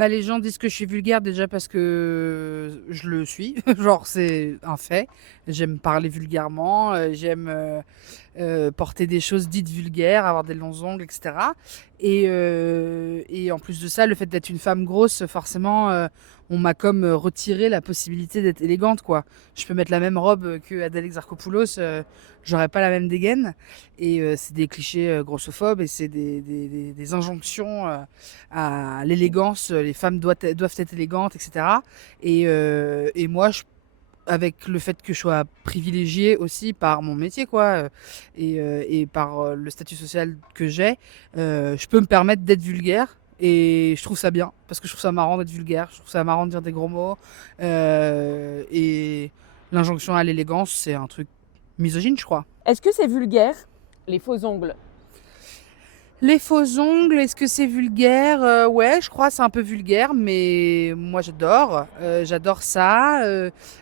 Bah, les gens disent que je suis vulgaire déjà parce que je le suis, genre c'est un fait. J'aime parler vulgairement, j'aime porter des choses dites vulgaires, avoir des longs ongles, etc. Et en plus de ça, le fait d'être une femme grosse, forcément, on m'a comme retiré la possibilité d'être élégante, quoi. Je peux mettre la même robe que Adèle Exarchopoulos, j'aurais pas la même dégaine. Et c'est des clichés grossophobes et c'est des injonctions à l'élégance. Les femmes doivent être élégantes, etc. Et moi, avec le fait que je sois privilégiée aussi par mon métier, quoi, et par le statut social que j'ai, je peux me permettre d'être vulgaire. Et je trouve ça bien, parce que je trouve ça marrant d'être vulgaire, je trouve ça marrant de dire des gros mots. Et l'injonction à l'élégance, c'est un truc misogyne, je crois. Est-ce que c'est vulgaire, les faux ongles? Les faux ongles, est-ce que c'est vulgaire? Ouais, je crois c'est un peu vulgaire, mais moi j'adore. J'adore ça.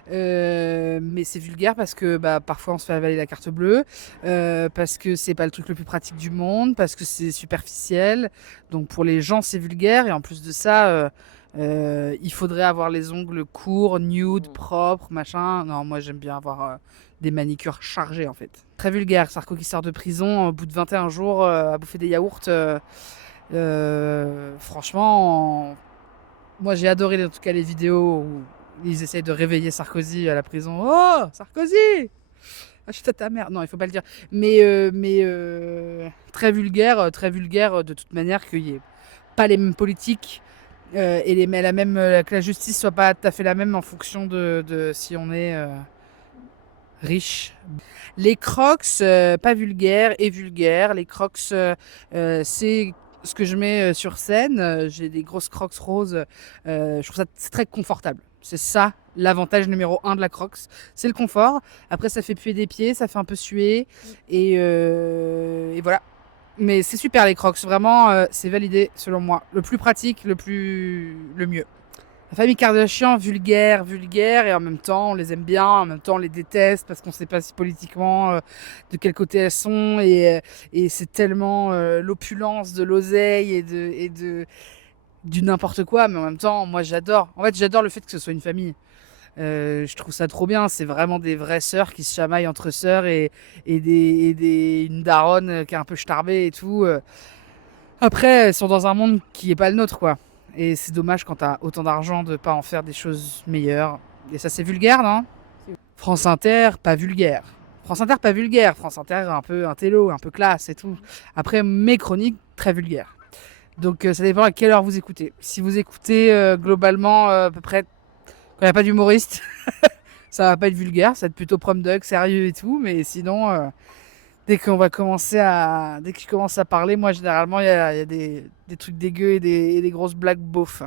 Mais c'est vulgaire parce que bah, parfois on se fait avaler la carte bleue, parce que c'est pas le truc le plus pratique du monde, parce que c'est superficiel. Donc pour les gens c'est vulgaire et en plus de ça, il faudrait avoir les ongles courts, nude, propres, machin. Non, moi j'aime bien avoir des manicures chargées en fait. Très vulgaire, Sarko qui sort de prison au bout de 21 jours à bouffer des yaourts. Franchement, moi j'ai adoré en tout cas les vidéos où ils essayent de réveiller Sarkozy à la prison. Oh, Sarkozy! Achète à ta mère. Non, il faut pas le dire. Mais très vulgaire de toute manière qu'il n'y ait pas les mêmes politiques et que la justice soit pas tout à fait la même en fonction de si on est riche. Les crocs, pas vulgaires et vulgaires. Les crocs, c'est ce que je mets sur scène. J'ai des grosses crocs roses. Je trouve ça c'est très confortable. C'est ça l'avantage numéro un de la crocs. C'est le confort. Après, ça fait puer des pieds, ça fait un peu suer. Et voilà. Mais c'est super les crocs. Vraiment, c'est validé selon moi. Le plus pratique, le mieux. La famille Kardashian, vulgaire, et en même temps, on les aime bien, en même temps, on les déteste parce qu'on ne sait pas si politiquement de quel côté elles sont, et c'est tellement l'opulence de l'oseille du n'importe quoi, mais en même temps, moi j'adore. En fait, j'adore le fait que ce soit une famille. Je trouve ça trop bien, c'est vraiment des vraies sœurs qui se chamaillent entre sœurs une daronne qui est un peu starbée et tout. Après, elles sont dans un monde qui est pas le nôtre, quoi. Et c'est dommage quand t'as autant d'argent de pas en faire des choses meilleures. Et ça, c'est vulgaire, non? France Inter, pas vulgaire. France Inter, pas vulgaire. France Inter, un peu intello, un peu classe et tout. Après, mes chroniques, très vulgaires. Donc, ça dépend à quelle heure vous écoutez. Si vous écoutez globalement à peu près quand il n'y a pas d'humoriste, ça va pas être vulgaire. Ça va être plutôt prom dog, sérieux et tout. Mais sinon, dès que je commence à parler, moi, généralement, il y a des trucs dégueux et des grosses blagues beaufs.